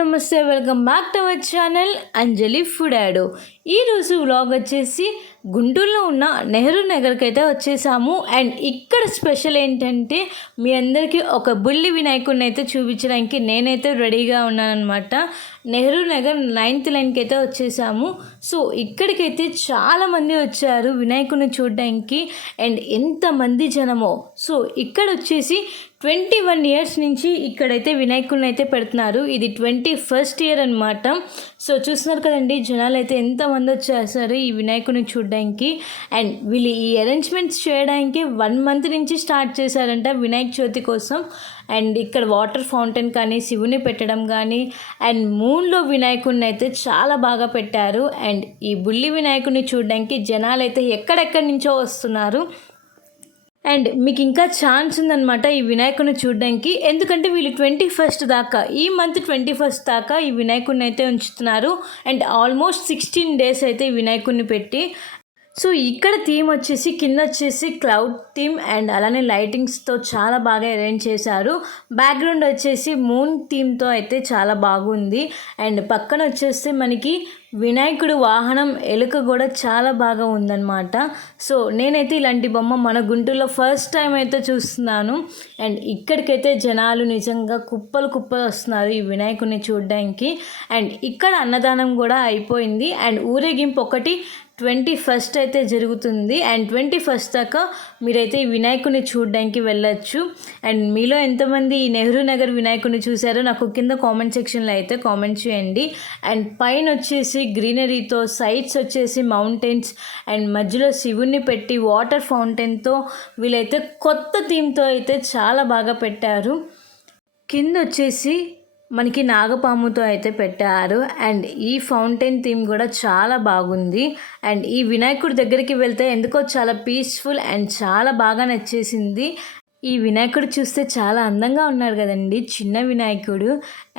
నమస్తే, welcome back to our channel Anjali food యాడో. ఈరోజు వ్లాగ్ వచ్చేసి గుంటూరులో ఉన్న నెహ్రూ నగర్కి అయితే వచ్చేసాము. అండ్ ఇక్కడ స్పెషల్ ఏంటంటే మీ అందరికీ ఒక బుల్లి వినాయకుడిని అయితే చూపించడానికి నేనైతే రెడీగా ఉన్నానమాట. నెహ్రూ నగర్ 9th లైన్కి అయితే వచ్చేసాము. సో ఇక్కడికైతే చాలామంది వచ్చారు వినాయకుడిని చూడడానికి. అండ్ ఎంతమంది జనమో. సో ఇక్కడ వచ్చేసి 21 years నుంచి ఇక్కడైతే వినాయకుడిని అయితే పెడుతున్నారు. ఇది 21st year అనమాట. సో చూస్తున్నారు కదండి, జనాలు అయితే ఎంతమంది వచ్చేసారు ఈ వినాయకుడిని చూడడానికి. అండ్ వీళ్ళు ఈ అరేంజ్మెంట్స్ చేయడానికి 1 month నుంచి స్టార్ట్ చేశారంట వినాయక చవితి కోసం. అండ్ ఇక్కడ వాటర్ ఫౌంటైన్ కానీ, శివుని పెట్టడం కానీ, అండ్ మూన్లో వినాయకుడిని అయితే చాలా బాగా పెట్టారు. అండ్ ఈ బుల్లి వినాయకుడిని చూడడానికి జనాలు అయితే ఎక్కడెక్కడి నుంచో వస్తున్నారు. అండ్ మీకు ఇంకా ఛాన్స్ ఉందన్నమాట ఈ వినాయకుడిని చూడడానికి. ఎందుకంటే వీళ్ళు 21st దాకా, ఈ మంత్ 21st దాకా ఈ వినాయకుడిని అయితే ఉంచుతున్నారు. అండ్ ఆల్మోస్ట్ 16 days అయితే ఈ వినాయకుడిని పెట్టి. సో ఇక్కడ థీమ్ వచ్చేసి కింద వచ్చేసి క్లౌడ్ థీమ్ అండ్ అలానే లైటింగ్స్తో చాలా బాగా అరేంజ్ చేశారు. బ్యాక్గ్రౌండ్ వచ్చేసి మూన్ థీమ్తో అయితే చాలా బాగుంది. అండ్ పక్కన వచ్చేస్తే మనకి వినాయకుడు వాహనం ఎలుక కూడా చాలా బాగా ఉందన్నమాట. సో నేనైతే ఇలాంటి బొమ్మ మన గుంటూరులో ఫస్ట్ టైం అయితే చూస్తున్నాను. అండ్ ఇక్కడికైతే జనాలు నిజంగా కుప్పలు వస్తున్నారు ఈ వినాయకుడిని చూడడానికి. అండ్ ఇక్కడ అన్నదానం కూడా అయిపోయింది. అండ్ ఊరేగింపు ఒకటి 21st అయితే జరుగుతుంది. అండ్ 21st దాకా మీరైతే ఈ వినాయకుడిని చూడడానికి వెళ్ళచ్చు. అండ్ మీలో ఎంతమంది ఈ నెహ్రూ నగర్ వినాయకుడిని చూసారో నాకు కింద కామెంట్ సెక్షన్లో అయితే కామెంట్ చేయండి. అండ్ పైన వచ్చేసి గ్రీనరీతో, సైడ్స్ వచ్చేసి మౌంటైన్స్, అండ్ మధ్యలో శివుణ్ణి పెట్టి వాటర్ ఫౌంటైన్తో వీళ్ళైతే కొత్త థీమ్తో అయితే చాలా బాగా పెట్టారు. కింద వచ్చేసి మనకి నాగపాముతో అయితే పెట్టారు. అండ్ ఈ ఫౌంటైన్ థీమ్ కూడా చాలా బాగుంది. అండ్ ఈ వినాయకుడి దగ్గరికి వెళ్తే ఎందుకో చాలా పీస్ఫుల్ అండ్ చాలా బాగా నచ్చేసింది. ఈ వినాయకుడు చూస్తే చాలా అందంగా ఉన్నాడు కదండి, చిన్న వినాయకుడు.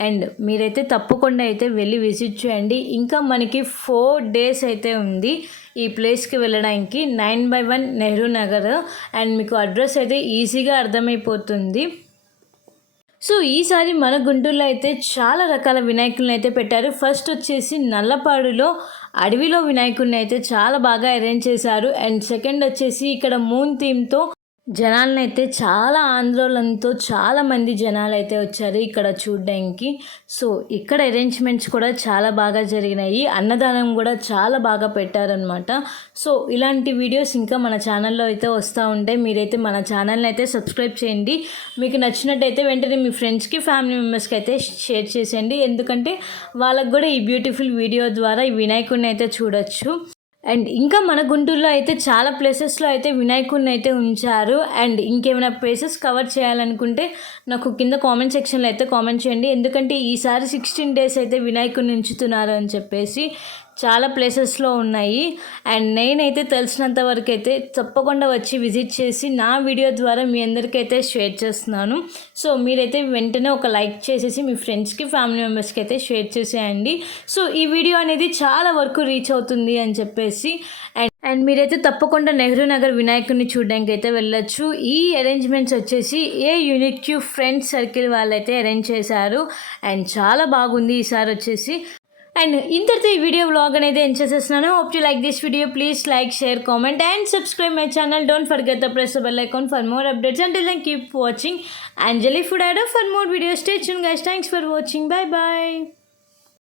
అండ్ మీరైతే తప్పకుండా అయితే వెళ్ళి విజిట్ చేయండి. ఇంకా మనకి 4 days అయితే ఉంది ఈ ప్లేస్కి వెళ్ళడానికి. 9/1 నెహ్రూ నగర్. అండ్ మీకు అడ్రస్ అయితే ఈజీగా అర్థమైపోతుంది. సో ఈసారి మన గుంటూరులో అయితే చాలా రకాల వినాయకులను అయితే పెట్టారు. ఫస్ట్ వచ్చేసి నల్లపాడులో అడవిలో వినాయకుడిని అయితే చాలా బాగా అరేంజ్ చేశారు. అండ్ సెకండ్ వచ్చేసి ఇక్కడ మూన్ థీమ్తో జనాలను అయితే చాలా ఆందోళనతో చాలామంది జనాలు అయితే వచ్చారు ఇక్కడ చూడడానికి. సో ఇక్కడ అరేంజ్మెంట్స్ కూడా చాలా బాగా జరిగినాయి. అన్నదానం కూడా చాలా బాగా పెట్టారనమాట. సో ఇలాంటి వీడియోస్ ఇంకా మన ఛానల్లో అయితే వస్తూ ఉంటాయి. మీరైతే మన ఛానల్ని అయితే సబ్స్క్రైబ్ చేయండి. మీకు నచ్చినట్టయితే వెంటనే మీ ఫ్రెండ్స్కి, ఫ్యామిలీ మెంబర్స్కి అయితే షేర్ చేసేయండి. ఎందుకంటే వాళ్ళకు కూడా ఈ బ్యూటిఫుల్ వీడియో ద్వారా ఈ వినాయకుడిని అయితే చూడొచ్చు. అండ్ ఇంకా మన గుంటూరులో అయితే చాలా ప్లేసెస్లో అయితే వినాయకుడిని అయితే ఉంచారు. అండ్ ఇంకేమైనా ప్లేసెస్ కవర్ చేయాలనుకుంటే నాకు కింద కామెంట్ సెక్షన్లో అయితే కామెంట్ చేయండి. ఎందుకంటే ఈసారి 16 days అయితే వినాయకుడిని ఉంచుతున్నారు అని చెప్పేసి చాలా ప్లేసెస్లో ఉన్నాయి. అండ్ నేనైతే తెలిసినంత వరకు అయితే తప్పకుండా వచ్చి విజిట్ చేసి నా వీడియో ద్వారా మీ అందరికైతే షేర్ చేస్తున్నాను. సో మీరైతే వెంటనే ఒక లైక్ చేసేసి మీ ఫ్రెండ్స్కి, ఫ్యామిలీ మెంబర్స్కి అయితే షేర్ చేసేయండి. సో ఈ వీడియో అనేది చాలా వరకు రీచ్ అవుతుంది అని చెప్పేసి. అండ్ మీరైతే తప్పకుండా నెహ్రూ నగర్ వినాయకుడిని చూడడానికి అయితే వెళ్ళొచ్చు. ఈ అరేంజ్మెంట్స్ వచ్చేసి యూనిక్ ఫ్రెండ్స్ సర్కిల్ వాళ్ళైతే అరేంజ్ చేశారు. అండ్ చాలా బాగుంది ఈసారి వచ్చేసి. అండ్ ఇంతటితో ఈ వీడియో వ్లాగ్ అనేది ఎండ్ చేసేస్తున్నాను. Hope you like this video. Please like, share, comment and subscribe my channel. Don't forget the press the bell icon for more updates. Until then, keep watching Anjali Food Addo for more videos. Stay tuned guys. Thanks for watching. Bye bye.